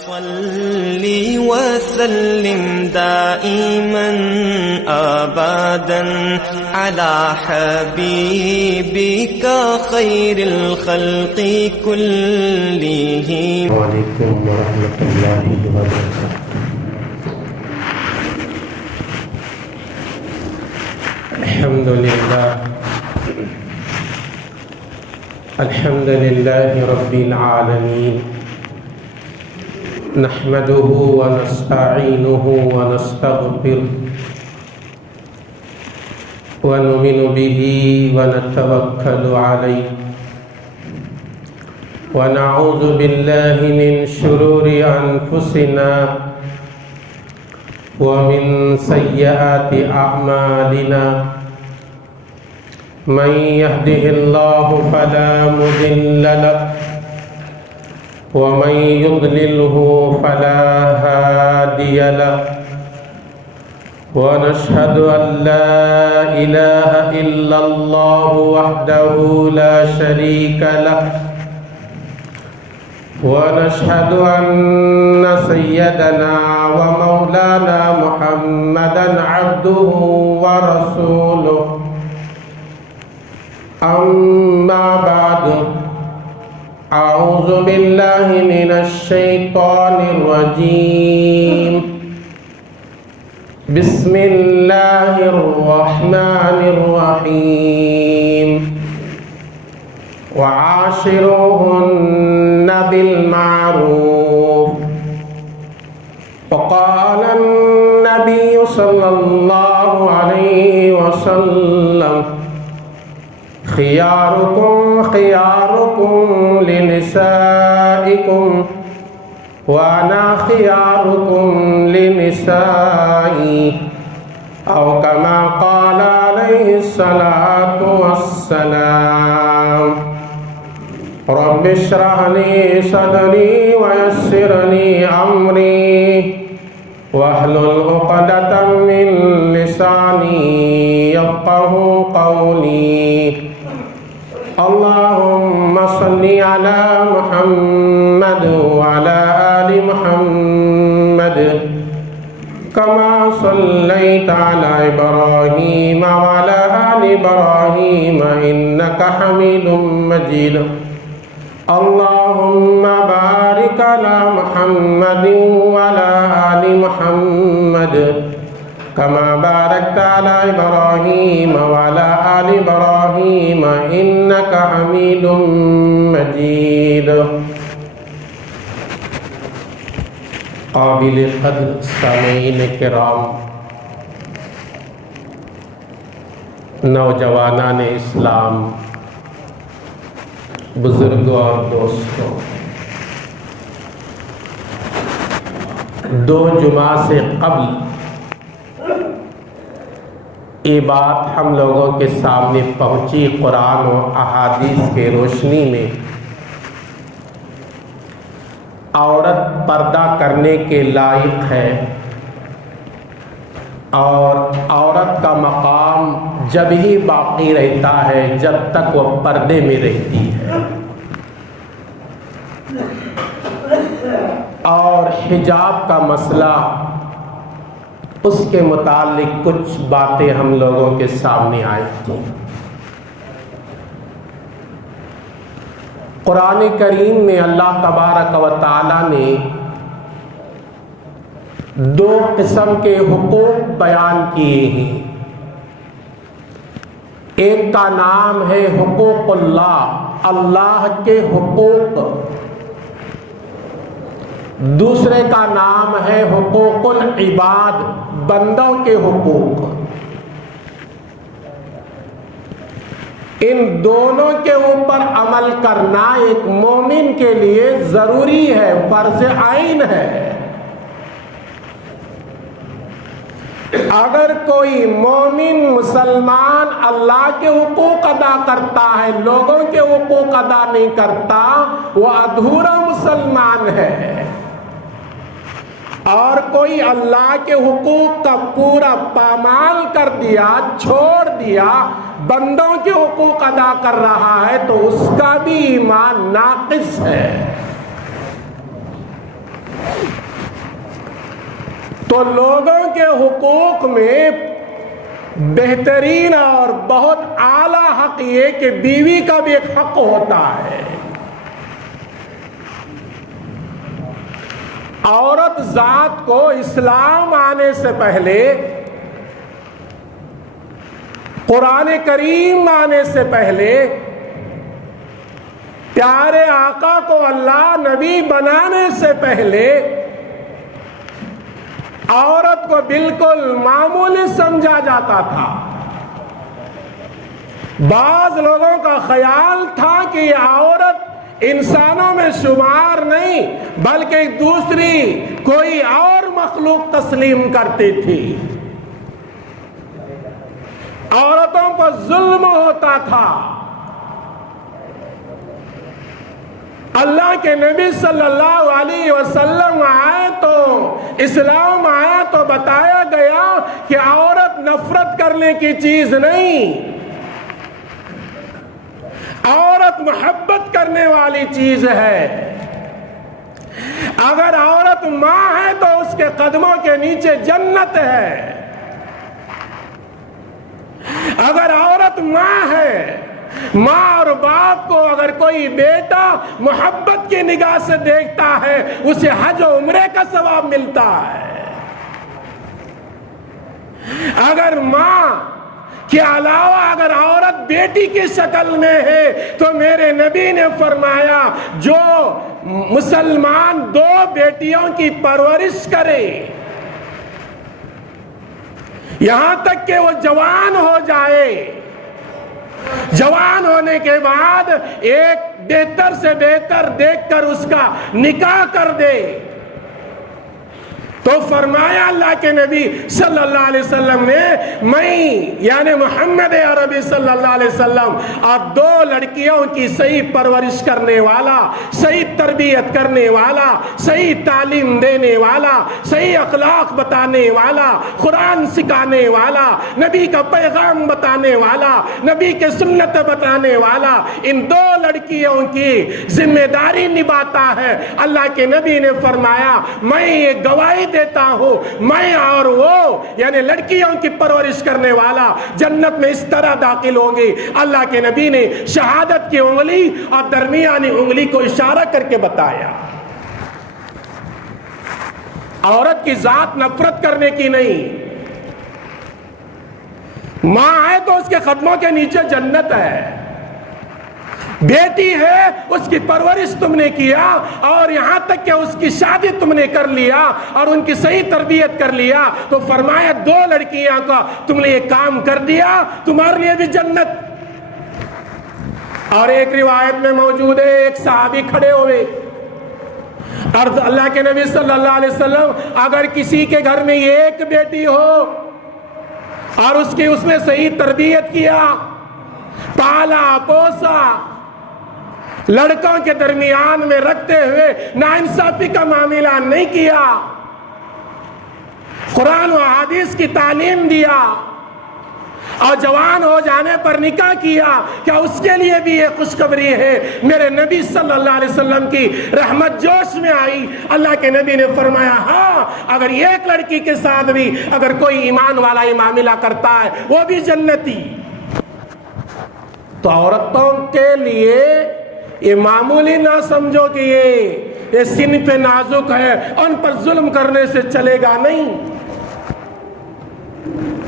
صلی وسلم دائما ابدا على حبيبك خير الخلق كلهم. وعليكم ورحمة الله وبركاته. الحمد لله رب العالمين، نحمده ونستعينه ونستغفره ونؤمن به ونتوكل عليه ونعوذ بالله من شرور أنفسنا ومن سيئات أعمالنا، من يهده الله فلا مضل له ومن يضلله فلا هادي له، ونشهد أن لا إله إلا الله وحده لا شريك له، ونشهد أن سيدنا ومولانا محمدا عبده ورسوله. أما بعد، أعوذ بالله من الشيطان الرجيم، بسم الله الرحمن الرحيم. وعاشروهن بالمعروف. وقال النبي صلى الله عليه وسلم: خياركم خياركم لنسائكم وأنا خياركم لنسائي، أو كما قال عليه الصلاة والسلام. رب اشرح لي صدري ويسر لي أمري واحلل عقدة من لساني يفقهوا قولي. اللهم صل على محمد وعلى آل محمد كما صليت على إبراهيم وعلى آل إبراهيم إنك حميد مجيد. اللهم بارك على محمد وعلى آل محمد كما باركت على إبراهيم وعلى آل إبراهيم إنك حميد مجيد. قابل قدر سامعین کرام، نوجوانان اسلام، بزرگوں اور دوستوں، 2 جمعہ سے قبل یہ بات ہم لوگوں کے سامنے پہنچی قرآن و احادیث کے روشنی میں، عورت پردہ کرنے کے لائق ہے، اور عورت کا مقام جب ہی باقی رہتا ہے جب تک وہ پردے میں رہتی ہے. اور حجاب کا مسئلہ، اس کے متعلق کچھ باتیں ہم لوگوں کے سامنے آئی تھیں. قرآن کریم میں اللہ تبارک و تعالی نے 2 قسم کے حقوق بیان کیے ہیں. ایک کا نام ہے حقوق اللہ، اللہ کے حقوق. دوسرے کا نام ہے حقوق العباد، بندوں کے حقوق. ان دونوں کے اوپر عمل کرنا ایک مومن کے لیے ضروری ہے، فرض عین ہے. اگر کوئی مومن مسلمان اللہ کے حقوق ادا کرتا ہے، لوگوں کے حقوق ادا نہیں کرتا، وہ ادھورا مسلمان ہے. اور کوئی اللہ کے حقوق کا پورا پامال کر دیا، چھوڑ دیا، بندوں کے حقوق ادا کر رہا ہے، تو اس کا بھی ایمان ناقص ہے. تو لوگوں کے حقوق میں بہترین اور بہت اعلیٰ حق یہ کہ بیوی کا بھی ایک حق ہوتا ہے. عورت ذات کو اسلام آنے سے پہلے، قرآن کریم آنے سے پہلے، پیارے آقا کو اللہ نبی بنانے سے پہلے عورت کو بالکل معمولی سمجھا جاتا تھا. بعض لوگوں کا خیال تھا کہ یہ عورت انسانوں میں شمار نہیں بلکہ دوسری کوئی اور مخلوق تسلیم کرتی تھی. عورتوں پر ظلم ہوتا تھا. اللہ کے نبی صلی اللہ علیہ وسلم آئے تو اسلام آیا تو بتایا گیا کہ عورت نفرت کرنے کی چیز نہیں، عورت محبت کرنے والی چیز ہے. اگر عورت ماں ہے تو اس کے قدموں کے نیچے جنت ہے. اگر عورت ماں ہے، ماں اور باپ کو اگر کوئی بیٹا محبت کی نگاہ سے دیکھتا ہے اسے حج و عمرے کا ثواب ملتا ہے. اگر ماں کے علاوہ اگر عورت بیٹی کی شکل میں ہے تو میرے نبی نے فرمایا جو مسلمان 2 بیٹیوں کی پرورش کرے یہاں تک کہ وہ جوان ہو جائے، جوان ہونے کے بعد ایک بہتر سے بہتر دیکھ کر اس کا نکاح کر دے، تو فرمایا اللہ کے نبی صلی اللہ علیہ وسلم نے میں یعنی محمد عربی صلی اللہ علیہ وسلم اور 2 لڑکیوں کی صحیح پرورش کرنے والا، صحیح تربیت کرنے والا، صحیح تعلیم دینے والا، صحیح اخلاق بتانے والا، قرآن سکھانے والا، نبی کا پیغام بتانے والا، نبی کے سنت بتانے والا، ان 2 لڑکیوں کی ذمہ داری نبھاتا ہے. اللہ کے نبی نے فرمایا میں یہ گواہی دیتا ہوں میں اور وہ یعنی لڑکیوں کی پرورش کرنے والا جنت میں اس طرح داخل ہوں گے. اللہ کے نبی نے شہادت کی انگلی اور درمیانی انگلی کو اشارہ کر کے بتایا. عورت کی ذات نفرت کرنے کی نہیں، ماں ہے تو اس کے قدموں کے نیچے جنت ہے، بیٹی ہے اس کی پرورش تم نے کیا اور یہاں تک کہ اس کی شادی تم نے کر لیا اور ان کی صحیح تربیت کر لیا تو فرمایا 2 لڑکیاں کا تم نے یہ کام کر دیا تمہارے لیے بھی جنت. اور ایک روایت میں موجود ہے ایک صحابی کھڑے ہوئے اور اللہ کے نبی صلی اللہ علیہ وسلم اگر کسی کے گھر میں ایک بیٹی ہو اور اس نے صحیح تربیت کیا، پالا پوسا، لڑکوں کے درمیان میں رکھتے ہوئے ناانصافی کا معاملہ نہیں کیا، قرآن و حدیث کی تعلیم دیا اور جوان ہو جانے پر نکاح کیا، کیا اس کے لیے بھی یہ خوشخبری ہے؟ میرے نبی صلی اللہ علیہ وسلم کی رحمت جوش میں آئی. اللہ کے نبی نے فرمایا ہاں اگر ایک لڑکی کے ساتھ بھی اگر کوئی ایمان والا یہ معاملہ کرتا ہے وہ بھی جنتی. تو عورتوں کے لیے یہ معمولی نہ سمجھو کہ یہ سن پہ نازک ہے ان پر ظلم کرنے سے چلے گا، نہیں.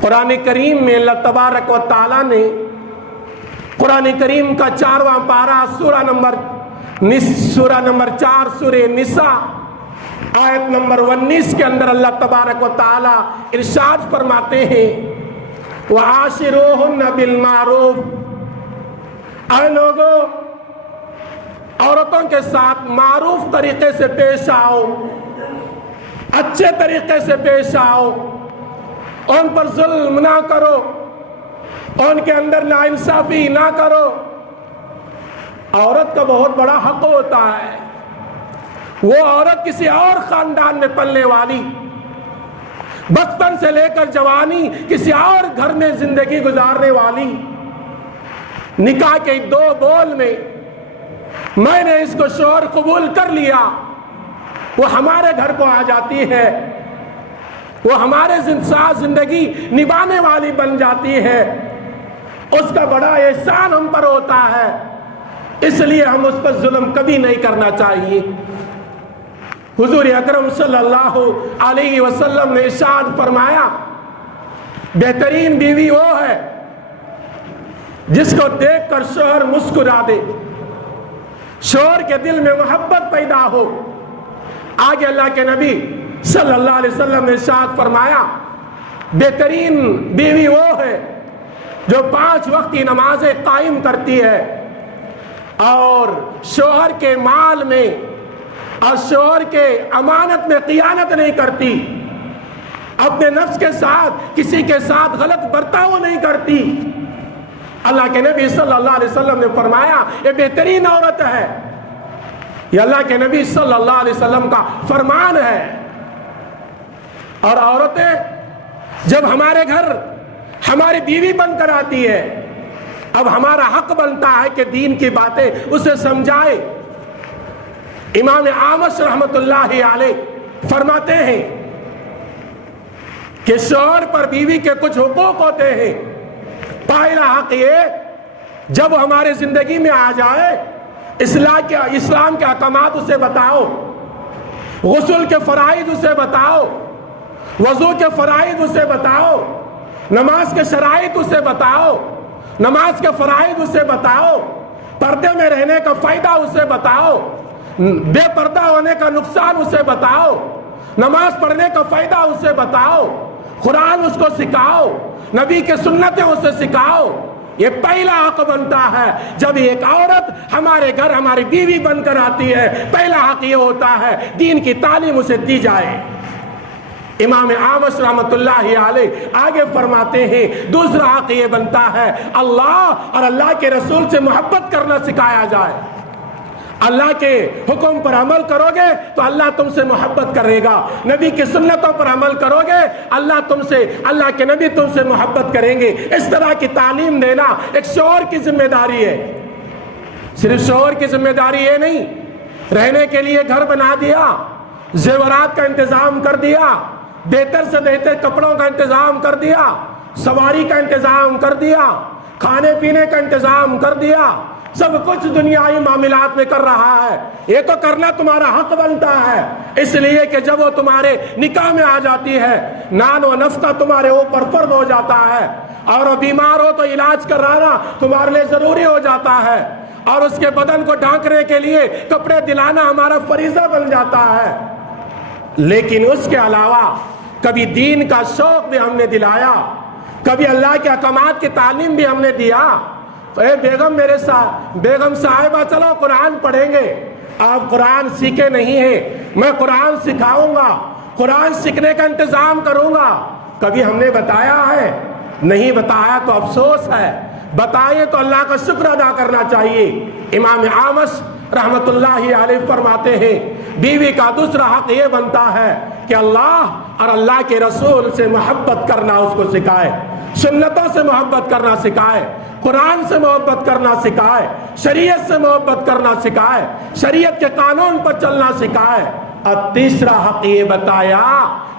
قرآن کریم میں اللہ تبارک و تعالیٰ نے قرآن کریم کا 4واں پارہ سورہ نمبر 4 سورہ نساء آیت نمبر 19 کے اندر اللہ تبارک و تعالیٰ ارشاد فرماتے ہیں وَعَاشِرُوهُنَّ بِالْمَعْرُوفِ، اے لوگوں عورتوں کے ساتھ معروف طریقے سے پیش آؤ، اچھے طریقے سے پیش آؤ، ان پر ظلم نہ کرو، ان کے اندر ناانصافی نہ کرو. عورت کا بہت بڑا حق ہوتا ہے، وہ عورت کسی اور خاندان میں پلنے والی، بچپن سے لے کر جوانی کسی اور گھر میں زندگی گزارنے والی، نکاح کے 2 بول میں میں نے اس کو شوہر قبول کر لیا وہ ہمارے گھر کو آ جاتی ہے. وہ ہمارے ساتھ زندگی نبھانے والی بن جاتی ہے، اس کا بڑا احسان ہم پر ہوتا ہے، اس لیے ہم اس پر ظلم کبھی نہیں کرنا چاہیے۔ حضور اکرم صلی اللہ علیہ وسلم نے ارشاد فرمایا، بہترین بیوی وہ ہے جس کو دیکھ کر شوہر مسکرا دے، شوہر کے دل میں محبت پیدا ہو۔ آگے اللہ کے نبی صلی اللہ علیہ وسلم نے ارشاد فرمایا، بہترین بیوی وہ ہے جو 5 وقتی نمازیں قائم کرتی ہے اور شوہر کے مال میں اور شوہر کے امانت میں خیانت نہیں کرتی، اپنے نفس کے ساتھ کسی کے ساتھ غلط برتاؤ نہیں کرتی۔ اللہ کے نبی صلی اللہ علیہ وسلم نے فرمایا یہ بہترین عورت ہے، یہ اللہ کے نبی صلی اللہ علیہ وسلم کا فرمان ہے۔ اور عورتیں جب ہمارے گھر ہماری بیوی بن کر آتی ہے، اب ہمارا حق بنتا ہے کہ دین کی باتیں اسے سمجھائے۔ امام اعمش رحمت اللہ علیہ فرماتے ہیں کہ شوہر پر بیوی کے کچھ حقوق ہوتے ہیں۔ پہلا حق یہ، جب ہمارے زندگی میں آ جائے اسلام کے احکامات اسے بتاؤ، غسل کے فرائض اسے بتاؤ، وضو کے فرائض اسے بتاؤ، نماز کے شرائط اسے بتاؤ، نماز کے فرائض اسے بتاؤ، پردے میں رہنے کا فائدہ اسے بتاؤ، بے پردہ ہونے کا نقصان اسے بتاؤ، نماز پڑھنے کا فائدہ اسے بتاؤ، قرآن اس کو سکھاؤ، نبی کے سنتیں اسے سکھاؤ۔ یہ پہلا حق بنتا ہے جب ایک عورت ہمارے گھر ہماری بیوی بن کر آتی ہے، پہلا حق یہ ہوتا ہے دین کی تعلیم اسے دی جائے۔ امام اعمش رحمت اللہ علیہ آگے فرماتے ہیں دوسرا حق یہ بنتا ہے اللہ اور اللہ کے رسول سے محبت کرنا سکھایا جائے۔ اللہ کے حکم پر عمل کرو گے تو اللہ تم سے محبت کرے گا، نبی کی سنتوں پر عمل کرو گے اللہ کے نبی تم سے محبت کریں گے۔ اس طرح کی تعلیم دینا ایک شوہر کی ذمہ داری ہے۔ صرف شوہر کی ذمہ داری یہ نہیں، رہنے کے لیے گھر بنا دیا، زیورات کا انتظام کر دیا، بہتر سے بہتر کپڑوں کا انتظام کر دیا، سواری کا انتظام کر دیا، کھانے پینے کا انتظام کر دیا، سب کچھ دنیائی معاملات میں کر رہا ہے۔ یہ تو کرنا تمہارا حق بنتا ہے، اس لیے کہ جب وہ تمہارے نکاح میں آ جاتی ہے نان و نفقہ تمہارے اوپر فرض ہو جاتا ہے، اور وہ بیمار ہو تو علاج کرانا تمہارے لیے ضروری ہو جاتا ہے، اور اس کے بدن کو ڈھانکنے کے لیے کپڑے دلانا ہمارا فریضہ بن جاتا ہے۔ لیکن اس کے علاوہ کبھی دین کا شوق بھی ہم نے دلایا، کبھی اللہ کے احکامات کی تعلیم بھی ہم نے دیا۔ اے بیگم میرے ساتھ، بیگم صاحبہ چلو قرآن پڑھیں گے، آپ قرآن سیکھے نہیں ہیں، میں قرآن سکھاؤں گا، قرآن سیکھنے کا انتظام کروں گا۔ کبھی ہم نے بتایا ہے؟ نہیں بتایا تو افسوس ہے، بتائیں تو اللہ کا شکر ادا کرنا چاہیے۔ امام اعمش رحمت اللہ علیہ فرماتے ہیں بیوی کا دوسرا حق یہ بنتا ہے کہ اللہ اور اللہ کے رسول سے محبت کرنا اس کو سکھائے، سنتوں سے محبت کرنا سکھائے، قرآن سے محبت کرنا سکھائے، شریعت سے محبت کرنا سکھائے، شریعت کے قانون پر چلنا سکھائے۔ اور تیسرا حق یہ بتایا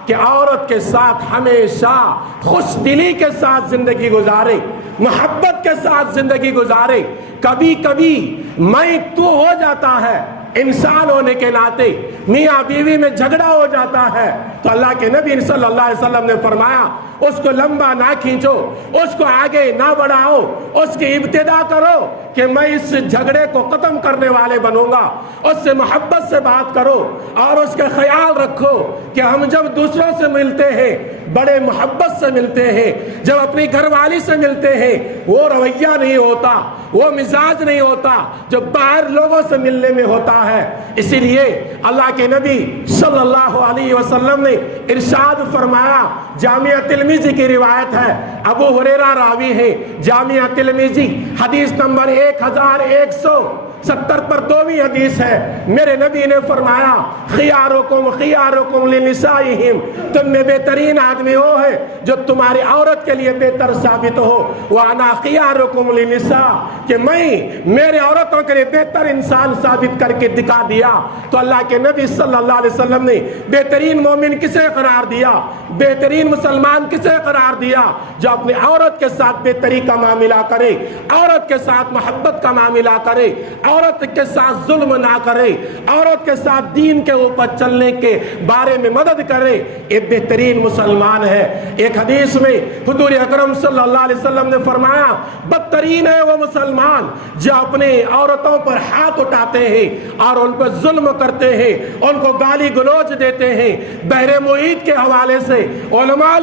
کہ عورت کے ساتھ ہمیشہ خوش دلی کے ساتھ زندگی گزارے، محبت کے ساتھ زندگی گزارے۔ کبھی کبھی میں تو ہو جاتا ہے، انسان ہونے کے ناطے میاں بیوی میں جھگڑا ہو جاتا ہے، تو اللہ کے نبی صلی اللہ علیہ وسلم نے فرمایا اس کو لمبا نہ کھینچو، اس کو آگے نہ بڑھاؤ، اس کی ابتدا کرو کہ میں اس جھگڑے کو ختم کرنے والے بنوں گا۔ اس سے محبت سے بات کرو اور اس کا خیال رکھو کہ ہم جب دوسروں سے ملتے ہیں بڑے محبت سے ملتے ہیں، جب اپنی گھر والی سے ملتے ہیں وہ رویہ نہیں ہوتا، وہ مزاج نہیں ہوتا جو باہر لوگوں سے ملنے میں ہوتا ہے۔ اسی لیے اللہ کے نبی صلی اللہ علیہ وسلم نے ارشاد فرمایا، جامعہ ترمذی کی روایت ہے، ابو ہریرہ راوی ہے، جامعہ ترمذی حدیث نمبر 1100 70 پر 2ਵੀਂ حدیث ہے، میرے نبی نے فرمایا خیارکم خیارکم لنسائہم، تم میں بہترین آدمی وہ ہے جو تمہاری عورت کے لیے بہتر ثابت ہو، وانا خیارکم للنساء، کہ میں میرے عورتوں کے لیے بہتر انسان ثابت کر کے دکھا دیا۔ تو اللہ کے نبی صلی اللہ علیہ وسلم نے بہترین مومن کسے قرار دیا؟ بہترین مسلمان کسے قرار دیا؟ جو اپنی عورت کے ساتھ بہتری کا معاملہ کرے، عورت کے ساتھ محبت کا معاملہ کرے، عورت کے ساتھ ظلم نہ کرے، عورت کے ساتھ دین کے اوپر چلنے کے بارے میں مدد کرے، ایک بہترین مسلمان ہے۔ ایک حدیث میں حضور اکرم صلی اللہ علیہ وسلم نے فرمایا بدترین ہے وہ مسلمان جو اپنے عورتوں پر ہاتھ اٹھاتے ہیں اور ان پر ظلم کرتے ہیں، ان کو گالی گلوچ دیتے ہیں۔ بحر محیط کے حوالے سے علماء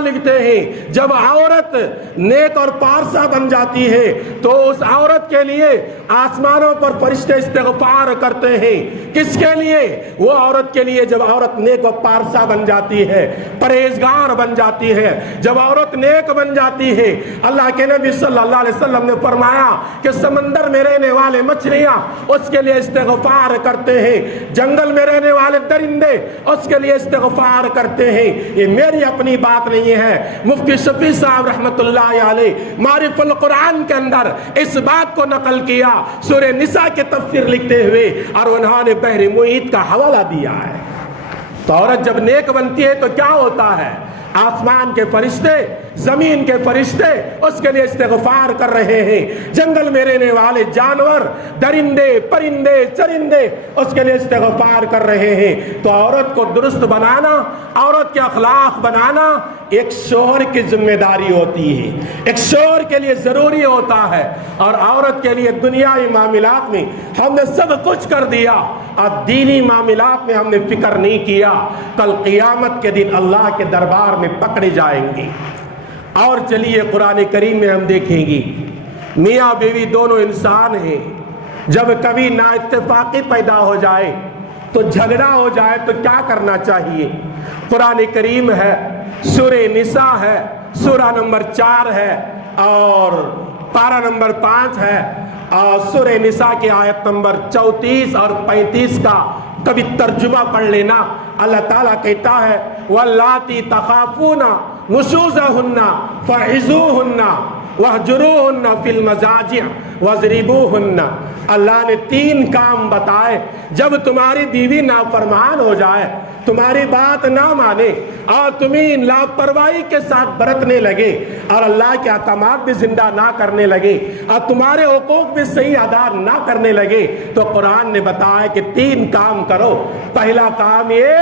لکھتے ہیں جب عورت نیک اور پارسا بن جاتی ہے تو اس عورت کے لیے آسمانوں پر فرشتے استغفار کرتے ہیں۔ کس کے لیے؟ وہ عورت کے لیے جب عورت نیک اور پارسا بن جاتی ہے، پرہیزگار بن جاتی ہے، جب عورت نیک بن جاتی ہے۔ اللہ کے نبی صلی اللہ علیہ وسلم نے فرمایا کہ سمندر میں رہنے والے مچھلیاں اس کے لیے استغفار کرتے ہیں، جنگل میں رہنے والے درندے اس کے لیے استغفار کرتے ہیں۔ یہ میری اپنی بات نہیں ہے، مفتی شفیع صاحب رحمت اللہ علیہ معرف القرآن کے اندر اس بات کو نقل کیا سورہ نساء کے تفسیر لکھتے ہوئے، اور انہوں نے بحر محیط کا حوالہ دیا ہے۔ تو عورت جب نیک بنتی ہے تو کیا ہوتا ہے؟ آسمان کے فرشتے، زمین کے فرشتے اس کے لیے استغفار کر رہے ہیں، جنگل میں رہنے والے جانور، درندے، پرندے، چرندے اس کے لیے استغفار کر رہے ہیں۔ تو عورت کو درست بنانا، عورت کے اخلاق بنانا ایک شوہر کی ذمہ داری ہوتی ہے، ایک شوہر کے لیے ضروری ہوتا ہے۔ اور عورت کے لیے دنیاوی معاملات میں ہم نے سب کچھ کر دیا اور دینی معاملات میں ہم نے فکر نہیں کیا، کل قیامت کے دن اللہ کے دربار میں پکڑے جائیں گے۔ اور چلیے قرآن کریم میں ہم دیکھیں گے میاں بیوی دونوں انسان ہیں، جب کبھی نا اتفاقی پیدا ہو جائے تو جھگڑا ہو جائے تو کیا کرنا چاہیے؟ قرآن کریم ہے، سورہ نساء ہے، سورہ نمبر 4 ہے اور پارہ نمبر 5 ہے، اور سورہ نساء کی آیت نمبر 34 اور 35 کا کبھی ترجمہ پڑھ لینا۔ اللہ تعالیٰ کہتا ہے وَاللَّاتِي تَخَافُونَ نُشُوزَهُنَّ فَعِظُوهُنَّ وَاهْجُرُوهُنَّ فِي الْمَضَاجِعِ وَاضْرِبُوهُنَّ۔ اللہ نے 3 کام بتائے، جب تمہاری بیوی نافرمان ہو جائے، تمہاری بات نہ مانے اور تمہیں لاپرواہی کے ساتھ برتنے لگے اور اللہ کے احکامات بھی زندہ نہ کرنے لگے اور تمہارے حقوق بھی صحیح ادا نہ کرنے لگے، تو قرآن نے بتایا کہ 3 کام کرو۔ پہلا کام یہ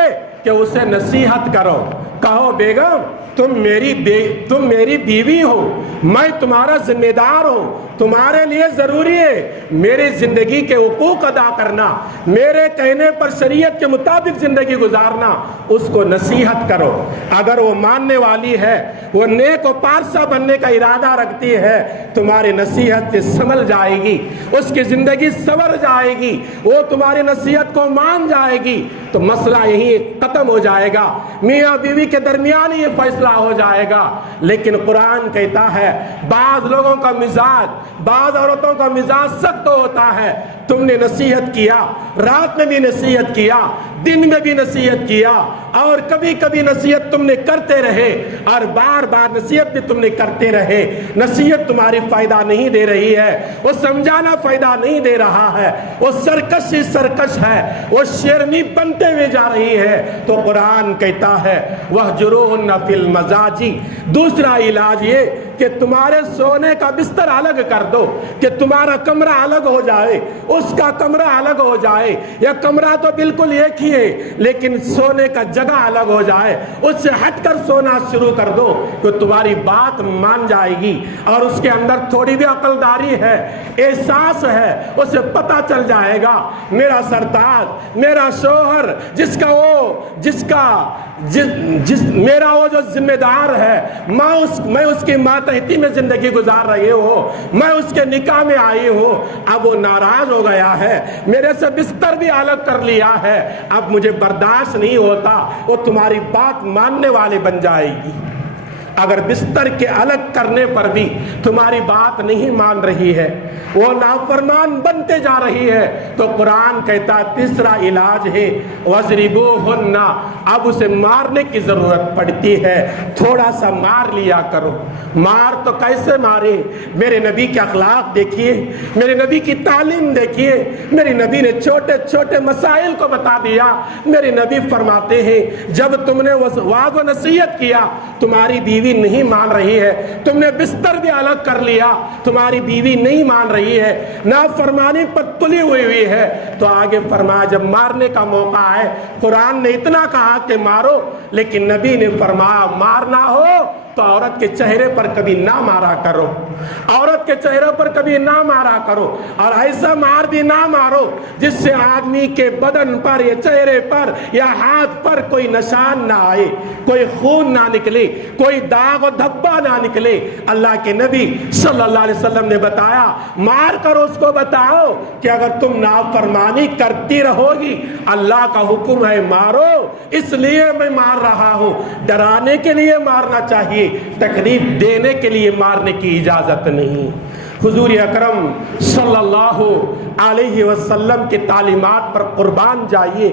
کہ اسے نصیحت کرو، کہو بیگم تم میری بیوی ہو، میں تمہارا ذمہ دار ہوں، تمہارے لیے ضروری ہے میری زندگی کے حقوق ادا کرنا، میرے کہنے پر شریعت کے مطابق زندگی گزارنا۔ اس کو نصیحت کرو، اگر وہ ماننے والی ہے، وہ نیک و پارسا بننے کا ارادہ رکھتی ہے، تمہاری نصیحت سے سنبھل جائے گی، اس کی زندگی سنور جائے گی، وہ تمہاری نصیحت کو مان جائے گی، تو مسئلہ یہی ختم ہو جائے گا، میاں بیوی کے درمیان یہ فیصلہ ہو جائے گا۔ لیکن قرآن کہتا ہے بعض لوگوں کا مزاج، بعض عورتوں کا مزاج سخت ہوتا ہے، تم نے نصیحت کیا، رات میں بھی نصیحت کیا، دن میں بھی نصیحت کیا، اور کبھی کبھی نصیحت تم نے کرتے رہے اور بار بار نصیحت بھی تم نے کرتے رہے، نصیحت تمہاری فائدہ نہیں دے رہی ہے، وہ سمجھانا فائدہ نہیں دے رہا ہے، وہ سرکش ہے، وہ شیرنی بنتے ہوئے جا رہی ہے، تو قرآن کہتا ہے وَاهْجُرُوهُنَّ فِي الْمَضَاجِعِ۔ دوسرا علاج یہ کہ تمہارے سونے کا بستر الگ کر دو، کہ تمہارا کمرہ الگ ہو جائے، اس کا کمرہ الگ ہو جائے، یا کمرہ تو بالکل ایک ہی ہے لیکن سونے کا جگہ الگ ہو جائے، اس سے ہٹ کر سونا شروع کر دو، کہ تمہاری بات مان جائے گی اور اس کے اندر تھوڑی بھی عقل داری ہے، احساس ہے، اسے پتہ چل جائے گا میرا سردار، میرا شوہر، میرا وہ جو ذمہ دار ہے، میں اس کی ماتحتی میں زندگی گزار رہی ہوں، میں اس کے نکاح میں آئی ہوں، اب وہ ناراض ہو گیا ہے، میرے سے بستر بھی الگ کر لیا ہے، اب مجھے برداشت نہیں ہوتا، وہ تمہاری بات ماننے والے بن جائے گی۔ اگر بستر کے الگ کرنے پر بھی تمہاری بات نہیں مان رہی ہے، وہ نافرمان بنتے جا رہی ہے، تو قرآن کہتا تیسرا علاج ہے وَاضْرِبُوهُنَّ، اب اسے مارنے کی ضرورت پڑتی ہے، تھوڑا سا مار لیا کرو۔ مار تو کیسے مارے؟ میرے نبی کے اخلاق دیکھیے، میرے نبی کی تعلیم دیکھیے، میرے نبی نے چھوٹے چھوٹے مسائل کو بتا دیا۔ میرے نبی فرماتے ہیں جب تم نے وعظ و نصیحت کیا، تمہاری بیوی نہیں مان رہی ہے، تم نے بستر بھی الگ کر لیا، تمہاری بیوی نہیں مان رہی ہے، نافرمانی پر تلی ہوئی ہے، تو آگے فرمایا جب مارنے کا موقع ہے، قرآن نے اتنا کہا کہ مارو، لیکن نبی نے فرمایا مارنا ہو تو عورت کے چہرے پر کبھی نہ مارا کرو، عورت کے چہرے پر کبھی نہ مارا کرو، اور ایسا مار بھی نہ مارو جس سے آدمی کے بدن پر یا چہرے پر یا ہاتھ پر کوئی نشان نہ آئے، کوئی خون نہ نکلے، کوئی داغ و دھبا نہ نکلے۔ اللہ کے نبی صلی اللہ علیہ وسلم نے بتایا مار کر اس کو بتاؤ کہ اگر تم نافرمانی کرتی رہو گی، اللہ کا حکم ہے مارو، اس لیے میں مار رہا ہوں، ڈرانے کے لیے مارنا چاہیے، تکلیف دینے کے لیے مارنے کی اجازت نہیں۔ حضور اکرم صلی اللہ علیہ وسلم کی تعلیمات پر قربان جائیے۔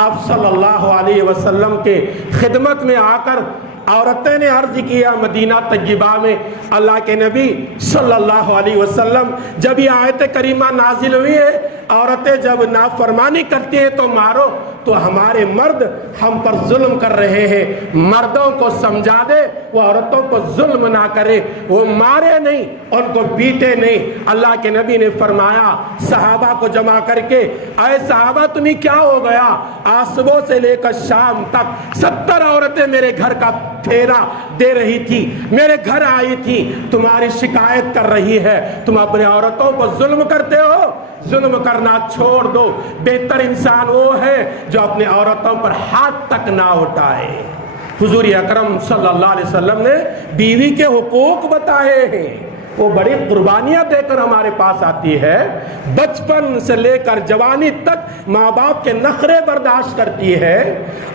آپ صلی اللہ علیہ وسلم کے خدمت میں آ کر عورتیں نے عرض کیا مدینہ طیبہ میں اللہ کے نبی صلی اللہ علیہ وسلم جب یہ آیت کریمہ نازل ہوئی ہے عورتیں جب نافرمانی کرتی ہیں تو مارو، تو ہمارے مرد ہم پر ظلم کر رہے ہیں، مردوں کو سمجھا دے وہ عورتوں کو ظلم نہ کرے، وہ مارے نہیں، ان کو بیٹے نہیں۔ اللہ کے نبی نے فرمایا صحابہ کو جمع کر کے اے صحابہ تمہیں کیا ہو گیا؟ آج صبح سے لے کر شام تک 70 عورتیں میرے گھر کا پھیرا دے رہی تھی، میرے گھر آئی تھی، تمہاری شکایت کر رہی ہے، تم اپنے عورتوں کو ظلم کرتے ہو، ظلم کرنا چھوڑ دو، بہتر انسان وہ ہے جو اپنے عورتوں پر ہاتھ تک نہ اٹھائے۔ حضور اکرم صلی اللہ علیہ وسلم نے بیوی کے حقوق بتائے ہیں، وہ بڑی قربانیاں دے کر ہمارے پاس آتی ہے، بچپن سے لے کر جوانی تک ماں باپ کے نخرے برداشت کرتی ہے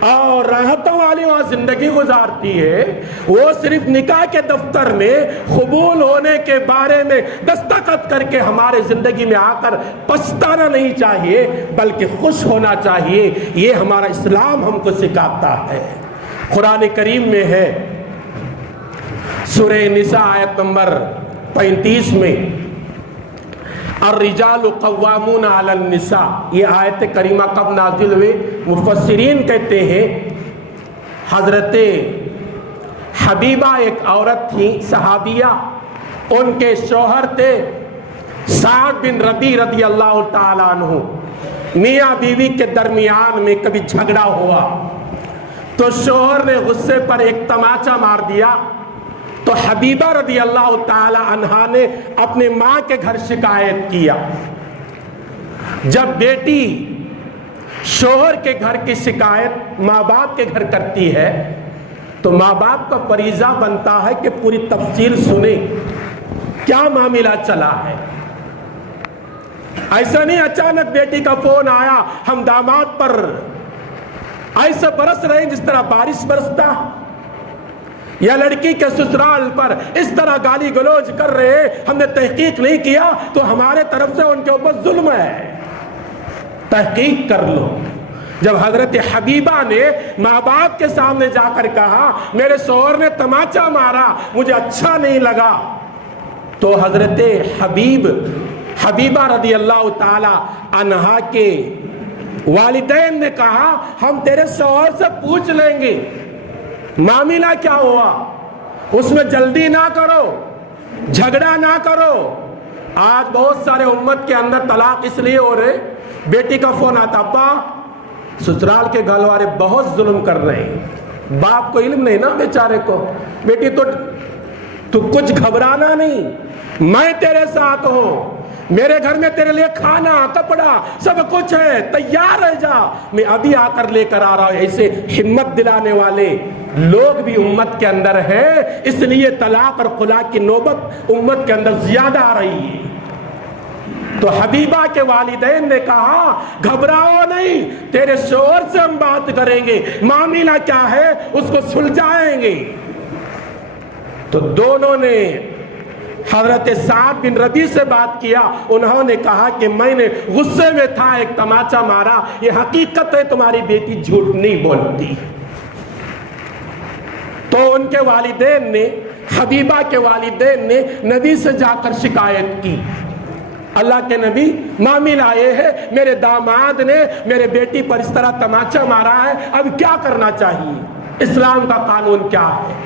اور راحتوں والی وہاں زندگی گزارتی ہے۔ وہ صرف نکاح کے دفتر میں قبول ہونے کے بارے میں دستخط کر کے ہمارے زندگی میں آ کر پچھتانا نہیں چاہیے بلکہ خوش ہونا چاہیے، یہ ہمارا اسلام ہم کو سکھاتا ہے۔ قرآن کریم میں ہے سورہ نساء آیت نمبر 35 میں الرجال قوامون علی النساء، یہ آیت کریمہ کب نازل ہوئی؟ مفسرین کہتے ہیں حضرت حبیبہ ایک عورت تھی صحابیہ، ان کے شوہر تھے سعد بن ربیع رضی اللہ تعالیٰ عنہ، میاں بیوی کے درمیان میں کبھی جھگڑا ہوا تو شوہر نے غصے پر ایک تماچا مار دیا، تو حبیبہ رضی اللہ تعالی عنہا نے اپنے ماں کے گھر شکایت کیا۔ جب بیٹی شوہر کے گھر کی شکایت ماں باپ کے گھر کرتی ہے تو ماں باپ کا فریضہ بنتا ہے کہ پوری تفصیل سنیں کیا معاملہ چلا ہے۔ ایسا نہیں اچانک بیٹی کا فون آیا ہم داماد پر ایسے برس رہے ہیں جس طرح بارش برستا، یا لڑکی کے سسرال پر اس طرح گالی گلوچ کر رہے، ہم نے تحقیق نہیں کیا تو ہمارے طرف سے ان کے اوپر ظلم ہے، تحقیق کر لو۔ جب حضرت حبیبہ نے ماں باپ کے سامنے جا کر کہا میرے شوہر نے تماچا مارا مجھے اچھا نہیں لگا، تو حضرت حبیبہ رضی اللہ تعالی عنہا کے والدین نے کہا ہم تیرے شوہر سے پوچھ لیں گے معاملہ کیا ہوا، اس میں جلدی نہ کرو، جھگڑا نہ کرو۔ آج بہت سارے امت کے اندر طلاق اس لیے ہو رہے، بیٹی کا فون آتا ابا سسرال کے گھر والے بہت ظلم کر رہے ہیں، باپ کو علم نہیں نا بیچارے کو، بیٹی تو کچھ گھبرانا نہیں، میں تیرے ساتھ ہوں، میرے گھر میں تیرے لیے کھانا کپڑا سب کچھ ہے، تیار رہ جا، میں ابھی آ کر لے کر آ رہا ہوں۔ ایسے ہمت دلانے والے لوگ بھی امت کے اندر ہیں، اس لیے طلاق اور خلا کی نوبت امت کے اندر زیادہ آ رہی ہے۔ تو حبیبہ کے والدین نے کہا گھبراؤ نہیں، تیرے شوہر سے ہم بات کریں گے، معاملہ کیا ہے اس کو سلجھائیں گے۔ تو دونوں نے حضرت سعد بن ربیع سے بات کیا. انہوں نے کہا کہ میں نے غصے میں تھا, ایک تماچا مارا, یہ حقیقت ہے, تمہاری بیٹی جھوٹ نہیں بولتی. تو ان کے والدین نے, حبیبہ کے والدین نے نبی سے جا کر شکایت کی, اللہ کے نبی معامل آئے ہیں, میرے داماد نے میرے بیٹی پر اس طرح تماچا مارا ہے, اب کیا کرنا چاہیے, اسلام کا قانون کیا ہے؟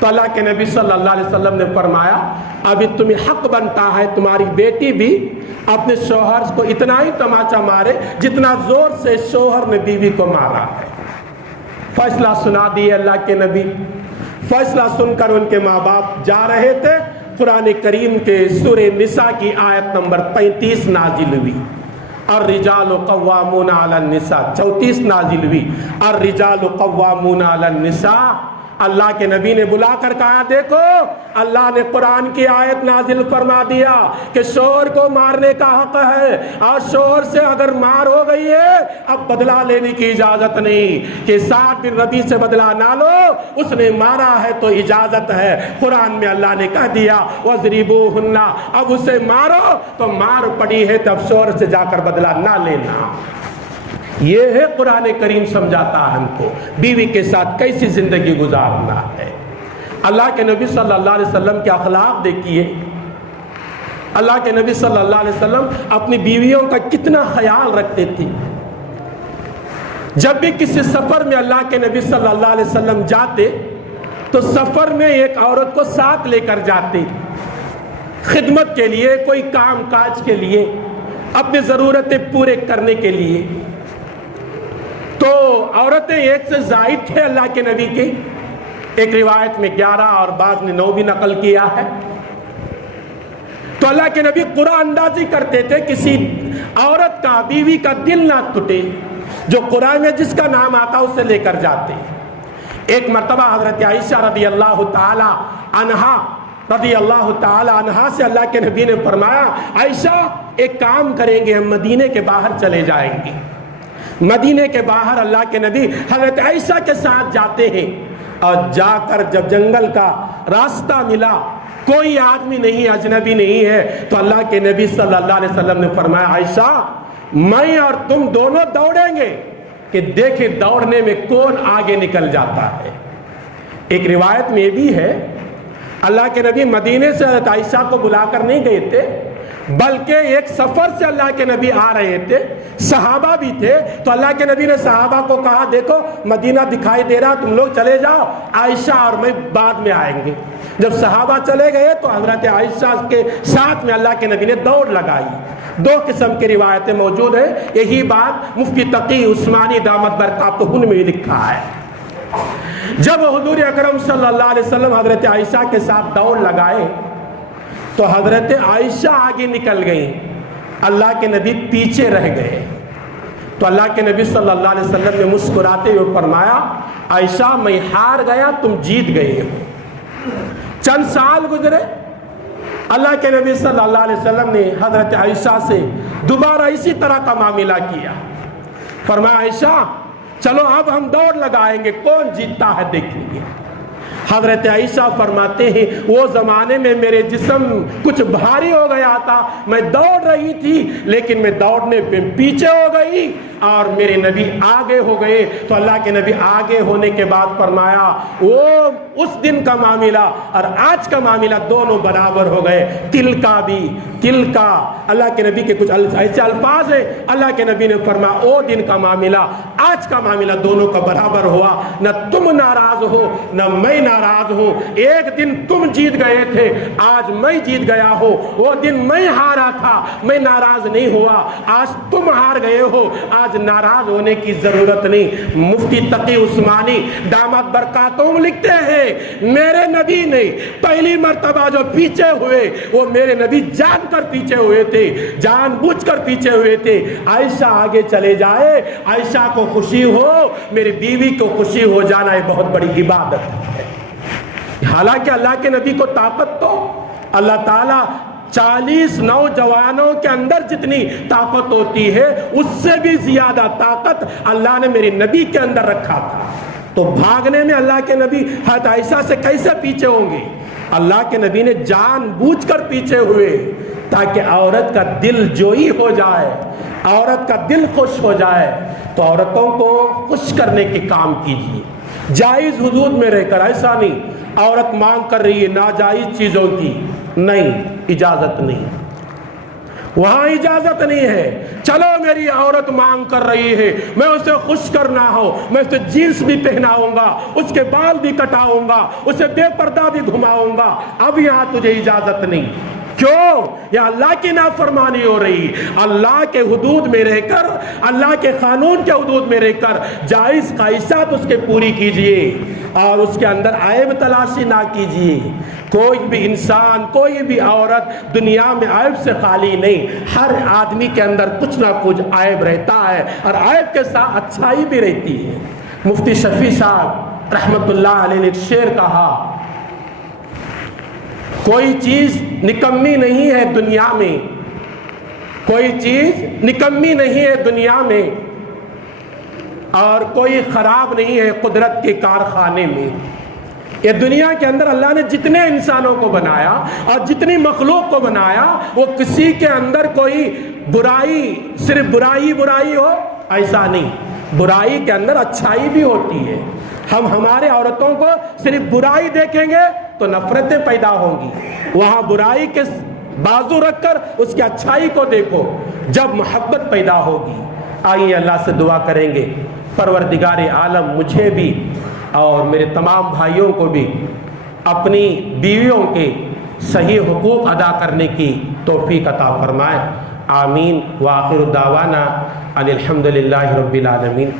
تو اللہ کے نبی صلی اللہ علیہ وسلم نے فرمایا ابھی تمہیں حق بنتا ہے تمہاری بیٹی بھی اپنے شوہر کو اتنا ہی تماچا مارے جتنا زور سے شوہر نے بیوی کو مارا ہے. فیصلہ سنا دیے اللہ کے نبی. فیصلہ سن کر ان کے ماں باپ جا رہے تھے. قرآن کریم کے سورہ نساء کی آیت نمبر 35 نازل ہوئی, الرجال قوامون علی النساء. 34 نازل ہوئی, الرجال قوامون علی النساء. اللہ کے نبی نے بلا کر کہا دیکھو اللہ نے قرآن کی آیت نازل فرما دیا کہ شوہر کو مارنے کا حق ہے, اور شوہر سے اگر مار ہو گئی ہے اب بدلہ لینے کی اجازت نہیں کہ سعد بن ربیع سے بدلہ نہ لو, اس نے مارا ہے تو اجازت ہے. قرآن میں اللہ نے کہہ دیا وَاضْرِبُوهُنَّ, اب اسے مارو تو مار پڑی ہے تو اب شوہر سے جا کر بدلہ نہ لینا. یہ ہے قرآن کریم سمجھاتا ہے ہم کو بیوی کے ساتھ کیسی زندگی گزارنا ہے. اللہ کے نبی صلی اللہ علیہ وسلم کے اخلاق دیکھیے. اللہ کے نبی صلی اللہ علیہ وسلم اپنی بیویوں کا کتنا خیال رکھتے تھے. جب بھی کسی سفر میں اللہ کے نبی صلی اللہ علیہ وسلم جاتے تو سفر میں ایک عورت کو ساتھ لے کر جاتے, خدمت کے لیے, کوئی کام کاج کے لیے, اپنی ضرورتیں پورے کرنے کے لیے. تو عورتیں ایک سے زائد تھے اللہ کے نبی کے, ایک روایت میں 11 اور بعض نے 9 بھی نقل کیا ہے. تو اللہ کے نبی قرآن اندازی کرتے تھے کسی عورت کا, بیوی کا دل نہ ٹوٹے, جو قرآن میں جس کا نام آتا اسے لے کر جاتے. ایک مرتبہ حضرت عائشہ رضی اللہ تعالی عنہا سے اللہ کے نبی نے فرمایا عائشہ ایک کام کریں گے, ہم مدینے کے باہر چلے جائیں گے. مدینے کے باہر اللہ کے نبی حضرت عائشہ کے ساتھ جاتے ہیں, اور جا کر جب جنگل کا راستہ ملا, کوئی آدمی نہیں, اجنبی نہیں ہے, تو اللہ کے نبی صلی اللہ علیہ وسلم نے فرمایا عائشہ میں اور تم دونوں دوڑیں گے کہ دیکھیں دوڑنے میں کون آگے نکل جاتا ہے. ایک روایت میں بھی ہے اللہ کے نبی مدینے سے حضرت عائشہ کو بلا کر نہیں گئے تھے, بلکہ ایک سفر سے اللہ کے نبی آ رہے تھے, صحابہ بھی تھے. تو اللہ کے نبی نے صحابہ کو کہا دیکھو مدینہ دکھائی دے رہا, تم لوگ چلے جاؤ, عائشہ اور میں بعد میں آئیں گے. جب صحابہ چلے گئے تو حضرت عائشہ کے ساتھ میں اللہ کے نبی نے دوڑ لگائی. 2 قسم کی روایتیں موجود ہیں, یہی بات مفتی تقی عثمانی دامت برکاتہن میں لکھا ہے. جب حضور اکرم صلی اللہ علیہ وسلم حضرت عائشہ کے ساتھ دوڑ لگائے تو حضرت عائشہ آگے نکل گئی, اللہ کے نبی پیچھے رہ گئے. تو اللہ کے نبی صلی اللہ علیہ وسلم نے مسکراتے ہوئے فرمایا عائشہ میں ہار گیا, تم جیت گئے ہو. چند سال گزرے, اللہ کے نبی صلی اللہ علیہ وسلم نے حضرت عائشہ سے دوبارہ اسی طرح کا معاملہ کیا. فرمایا عائشہ چلو اب ہم دوڑ لگائیں گے, کون جیتتا ہے دیکھیں گے. حضرت عائشہ فرماتے ہیں وہ زمانے میں میرے جسم کچھ بھاری ہو گیا تھا, میں دوڑ رہی تھی لیکن میں دوڑنے پہ پیچھے ہو گئی اور میرے نبی آگے ہو گئے. تو اللہ کے نبی آگے ہونے کے بعد فرمایا وہ اس دن کا معاملہ اور آج کا معاملہ دونوں برابر ہو گئے. تل کا اللہ کے نبی کے کچھ ایسے الفاظ ہیں, اللہ کے نبی نے فرمایا وہ دن کا معاملہ آج کا معاملہ دونوں کا برابر ہوا, نہ تم ناراض ہو نہ میں ناراض ہوں. ایک دن تم جیت گئے تھے, آج میں جیت گیا ہوں. وہ دن میں ہارا تھا, میں ناراض نہیں ہوا, آج تم ہار گئے ہو, آج ناراض ہونے کی ضرورت نہیں. مفتی تقی عثمانی دامت برکاتہم لکھتے ہیں میرے نبی نے پہلی مرتبہ جو پیچھے ہوئے وہ میرے نبی جان کر پیچھے ہوئے تھے, جان بوجھ کر پیچھے ہوئے تھے. عائشہ آگے چلے جائے, عائشہ کو خوشی ہو, میری بیوی کو خوشی ہو جانا یہ بہت بڑی عبادت ہے. حالانکہ اللہ کے نبی کو طاقت تو اللہ تعالیٰ 40 نوجوانوں کے اندر جتنی طاقت ہوتی ہے اس سے بھی زیادہ طاقت اللہ نے میرے نبی کے اندر رکھا تھا. تو بھاگنے میں اللہ کے نبی حضرت عائشہ سے کیسے پیچھے ہوں گے؟ اللہ کے نبی نے جان بوجھ کر پیچھے ہوئے تاکہ عورت کا دل جوئی ہو جائے، عورت کا دل خوش ہو جائے۔ تو عورتوں کو خوش کرنے کے کام کیجیے، جائز حدود میں رہ کر، ایسا نہیں عورت مانگ کر رہی ہے ناجائز چیزوں کی، نہیں، اجازت نہیں، وہاں اجازت نہیں ہے۔ چلو میری عورت مانگ کر رہی ہے، میں اسے خوش کرنا ہو، میں اسے جینس بھی پہناؤں گا، اس کے بال بھی کٹاؤں گا، اسے بے پردہ بھی گھماؤں گا، اب یہاں تجھے اجازت نہیں۔ کیوں؟ یہ اللہ کی نافرمانی ہو رہی۔ اللہ کے حدود میں رہ کر، اللہ کے قانون کے حدود میں رہ کر جائز خواہشات اس کے پوری کیجئے اور اس کے اندر عیب تلاشی نہ کیجئے۔ کوئی بھی انسان، کوئی بھی عورت دنیا میں عیب سے خالی نہیں، ہر آدمی کے اندر کچھ نہ کچھ عیب رہتا ہے اور عیب کے ساتھ اچھائی بھی رہتی ہے۔ مفتی شفیع صاحب رحمت اللہ علیہ نے ایک شعر کہا، کوئی چیز نکمی نہیں ہے دنیا میں، کوئی چیز نکمی نہیں ہے دنیا میں، اور کوئی خراب نہیں ہے قدرت کے کارخانے میں۔ یہ دنیا کے اندر اللہ نے جتنے انسانوں کو بنایا اور جتنی مخلوق کو بنایا، وہ کسی کے اندر کوئی برائی، صرف برائی برائی ہو ایسا نہیں، برائی کے اندر اچھائی بھی ہوتی ہے۔ ہم ہمارے عورتوں کو صرف برائی دیکھیں گے تو نفرتیں پیدا ہوں گی، وہاں برائی کے بازو رکھ کر اس کی اچھائی کو دیکھو، جب محبت پیدا ہوگی۔ آئیے اللہ سے دعا کریں گے، پروردگار عالم مجھے بھی اور میرے تمام بھائیوں کو بھی اپنی بیویوں کے صحیح حقوق ادا کرنے کی توفیق عطا فرمائے۔ آمین۔ وآخر دعوانا ان الحمد للہ رب العالمین۔